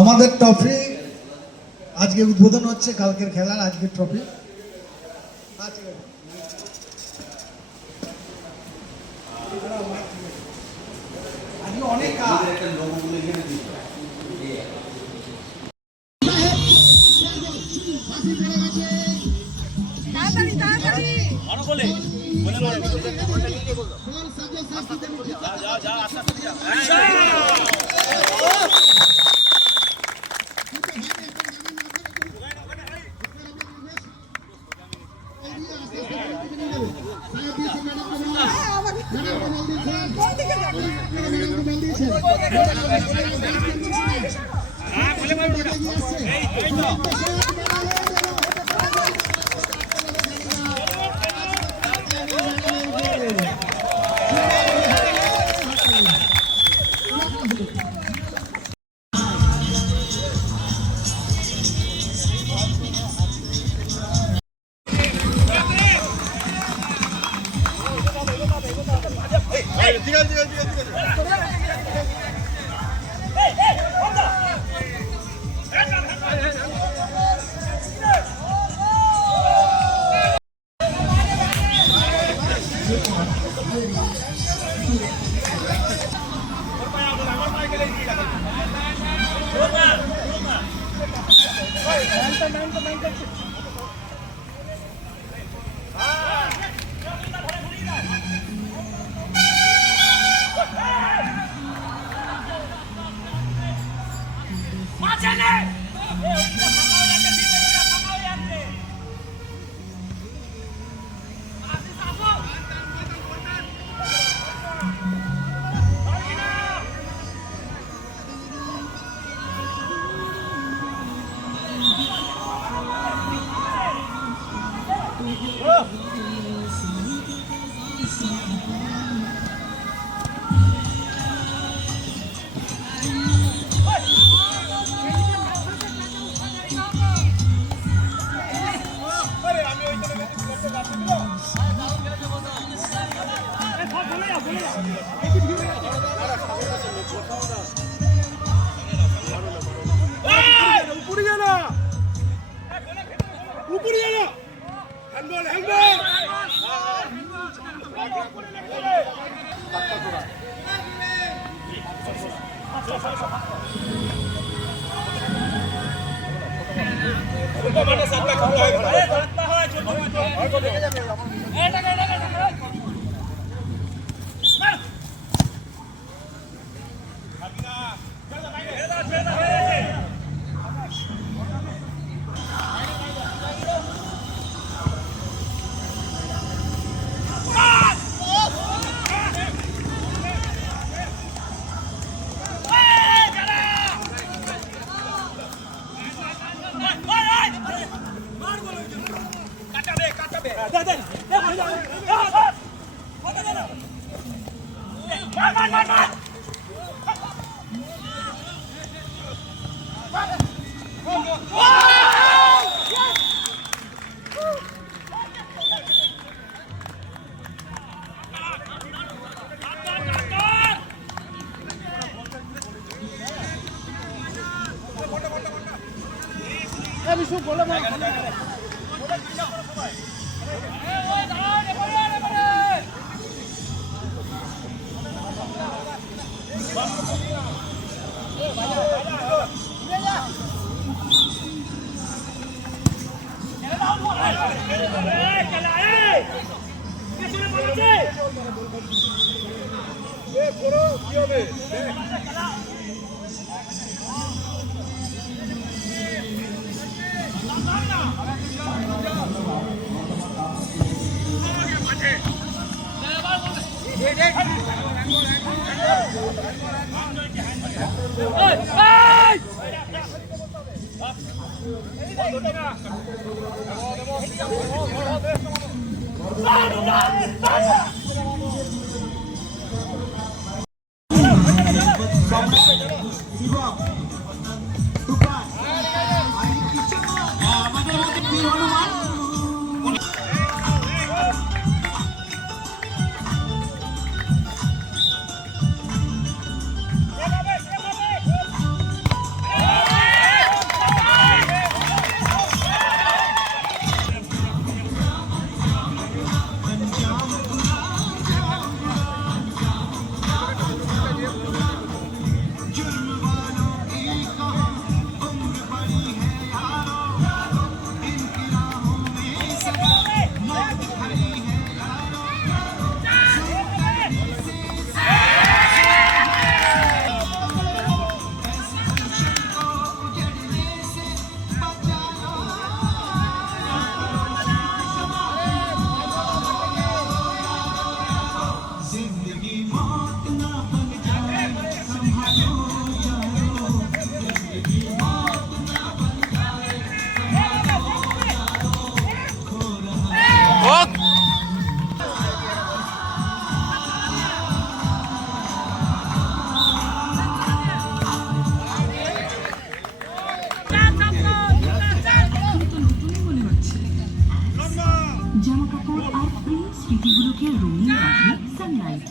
আমাদের ট্রফি আজকে উদ্বোধন হচ্ছে, কালকের খেলার আজকের ট্রফি। অনেক চোখের রঙিন পাখি সানলাইট।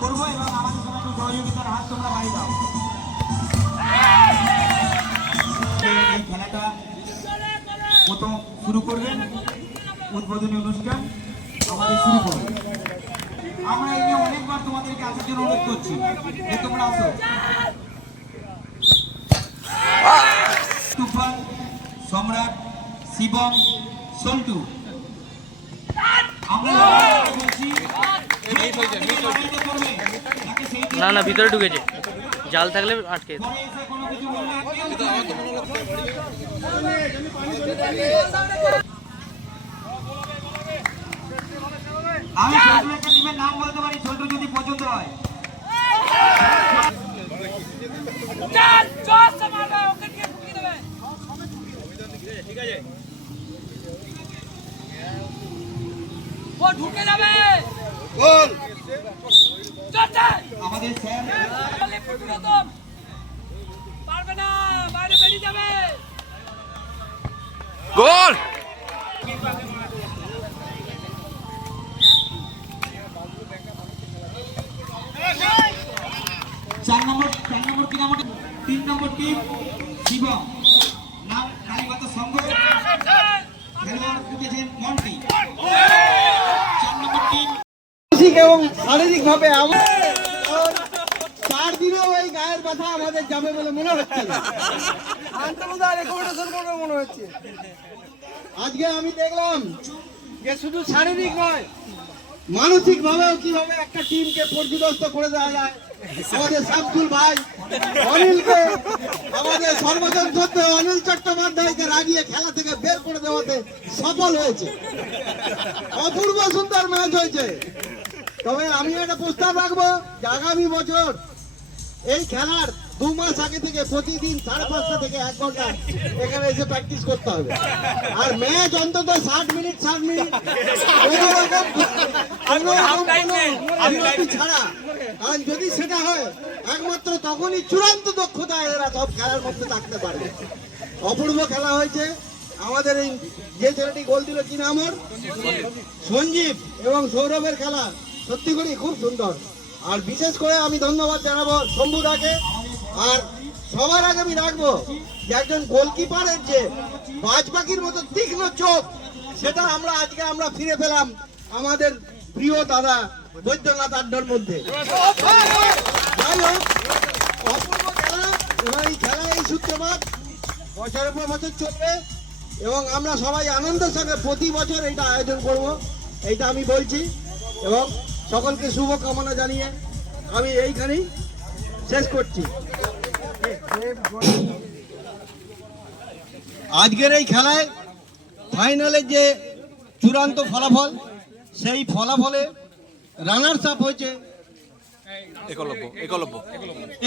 করবো এবং আমাদের সঙ্গে একটু সহযোগিতার হাত তোমরা বাড়ি দাও। এই খেলাটা প্রথম শুরু করবেন, উদ্বোধনী অনুষ্ঠান আমাদের শুরু করবেন। আমরা এই নিয়ে অনেকবার তোমাদেরকে আসার জন্য অনুরোধ করছি যে তোমরা আসো। তুফান, সম্রাট, শিবম, সল্টু, আমরা বলছি না না ভিতরে ঢুকেছে, জাল থাকলে আটকে। আমি ছোট্ট একটা টিমের নাম বলতে পারি, ছোট যদি পছন্দ হয়। ও ঢুকে যাবে আমাদের স্যার পারবে না, বাইরে বেরিয়ে যাবে। গোল! 4 নম্বর 3 নম্বর টিম শিবম, নাম কালীবাতা সংঘ, খেলোয়াড় উঠেছেন মন্টি। 4 নম্বর টিম মানসিক এবং শারীরিক ভাবে 4 দিনেও এই গায়ের ব্যথা আমাদের যাবে বলে মনে হচ্ছে না। মনে হচ্ছে আজকে আমি দেখলাম যে শুধু শারীরিক নয়, মানসিক ভাবেও কিভাবে একটা টিমকে পর্যদস্ত করে দেওয়া যায়। আমাদের শামসুল ভাই অনিলকে, আমাদের সর্বজন সত্য অনিল চট্টোপাধ্যায়কে রাগিয়ে খেলা থেকে বের করে দেওয়াতে সফল হয়েছে। অপূর্ব সুন্দর ম্যাচ হয়েছে। তবে আমি একটা প্রস্তাব রাখবো যে আগামী বছর এই খেলার 2 মাস আগে থেকে প্রতিদিন 5:30 থেকে 1 ঘন্টা এখানে এসে প্র্যাকটিস করতে হবে। আর ম্যাচ অন্তত 60 মিনিট বিরতি ছাড়া। কারণ যদি সেটা হয় একমাত্র তখনই চূড়ান্ত দক্ষতা এরা সব খেলার মধ্যে থাকতে পারবে। অপূর্ব খেলা হয়েছে। আমাদের এই যে ছেলেটি গোল দিল, কি নাম ওর? সঞ্জীব এবং সৌরভের খেলা সত্যি করে খুব সুন্দর। আর বিশেষ করে আমি ধন্যবাদ জানাবো শম্ভুদাকে। আর সবার আগে আমি রাখবো যে একজন গোলকিপারের যে বাজ পাখির মতো তীক্ষ্ণ চোখ, সেটা আজকে আমরা ফিরে পেলাম আমাদের প্রিয় দাদা বৈদ্যনাথ আড্ডার মধ্যে। যাই হোক, অপূর্ব খেলা এবং এই খেলা এই সূত্রপাত বছরের পর বছর চলবে এবং আমরা সবাই আনন্দের সঙ্গে প্রতি বছর এটা আয়োজন করব, এইটা আমি বলছি। এবং সকলকে শুভকামনা জানিয়ে আমি এইখানেই শেষ করছি। আজকের এই খেলায় ফাইনালের যে চূড়ান্ত ফলাফল, সেই ফলাফলে রানার্স আপ হয়েছে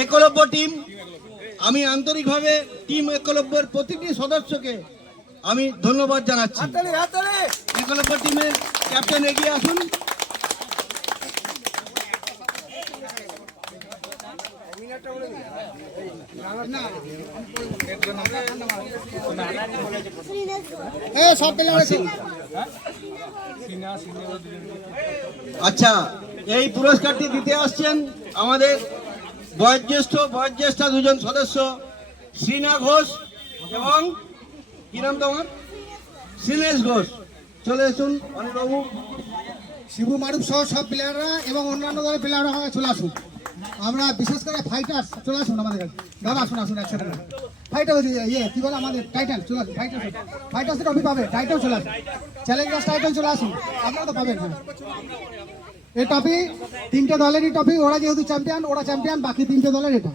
একলব্য টিম। আমি আন্তরিকভাবে টিম একলব্যের প্রতিটি সদস্যকে আমি ধন্যবাদ জানাচ্ছি। একলব্য টিমের ক্যাপ্টেন এগিয়ে আসুন। আচ্ছা, এই পুরস্কারটি দিতে আসছেন আমাদের বয়োজ্যেষ্ঠ 2জন সদস্য, শ্রীনা ঘোষ এবং কি নাম তোমার? শ্রীনেশ ঘোষ। চলে আসুন অনিলবাবু। শিবু মারুফ সহ সব প্লেয়াররা এবং অন্যান্য দলের প্লেয়াররা চলে আসুন। আমরা বিশেষ করে ফাইটার্স চলে আসুন আমাদের কাছে। দাদা আসুন একসাথে। ফাইটার কি বলে আমাদের টাইটেল চলে আসুন। ফাইটার্স ট্রফি পাবে, টাইটেল চলে আসুন। চ্যালেঞ্জার্স টাইটেল চলে আসুন, আপনারা তো পাবেন। এই ট্রফি 3টে দলেরই ট্রফি। ওরা যেহেতু চ্যাম্পিয়ন, ওরা চ্যাম্পিয়ন, বাকি 3টে দলের এটা।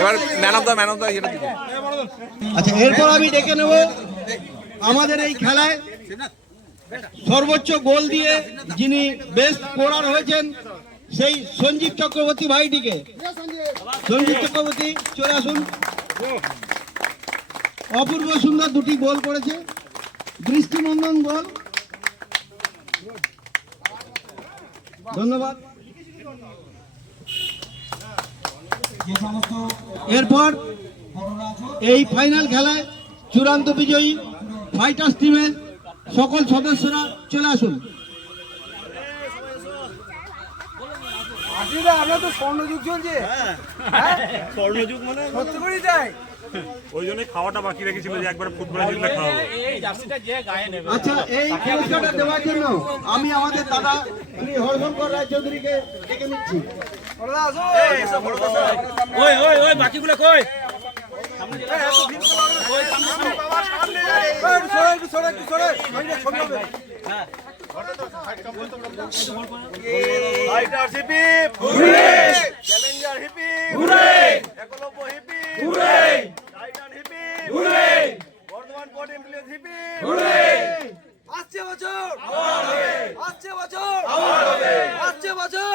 এবার ম্যান অফ দা ইয়েটা দিতে। আচ্ছা, এরপর আমি ডেকে নেব আমাদের এই খেলায় সর্বোচ্চ গোল দিয়ে যিনি বেস্ট স্কোরার হয়েছেন সেই সঞ্জীব চক্রবর্তী ভাইটিকে। সঞ্জীব চক্রবর্তী চলে আসুন। অপূর্ব সুন্দর দুটি গোল করেছে, দৃষ্টিনন্দন গোল। ধন্যবাদ। যে সমস্ত এরপর বড়রা আছো এই ফাইনাল খেলায় চূড়ান্ত বিজয়ী ফাইটার্স টিমের সকল সদস্যরা চলে আসুন। ওই জন্য খাওয়াটা বাকি রেখেছিল যে একবার ফুটবলে জিতলে খাওয়াবো। আচ্ছা, এই পুরস্কারটা দেওয়ার জন্য আমি আমাদের দাদা শ্রী হরশঙ্কর রায়চৌধুরীকে ডেকে নিচ্ছি। আসছে বছর আসছে বছর আসছে বছর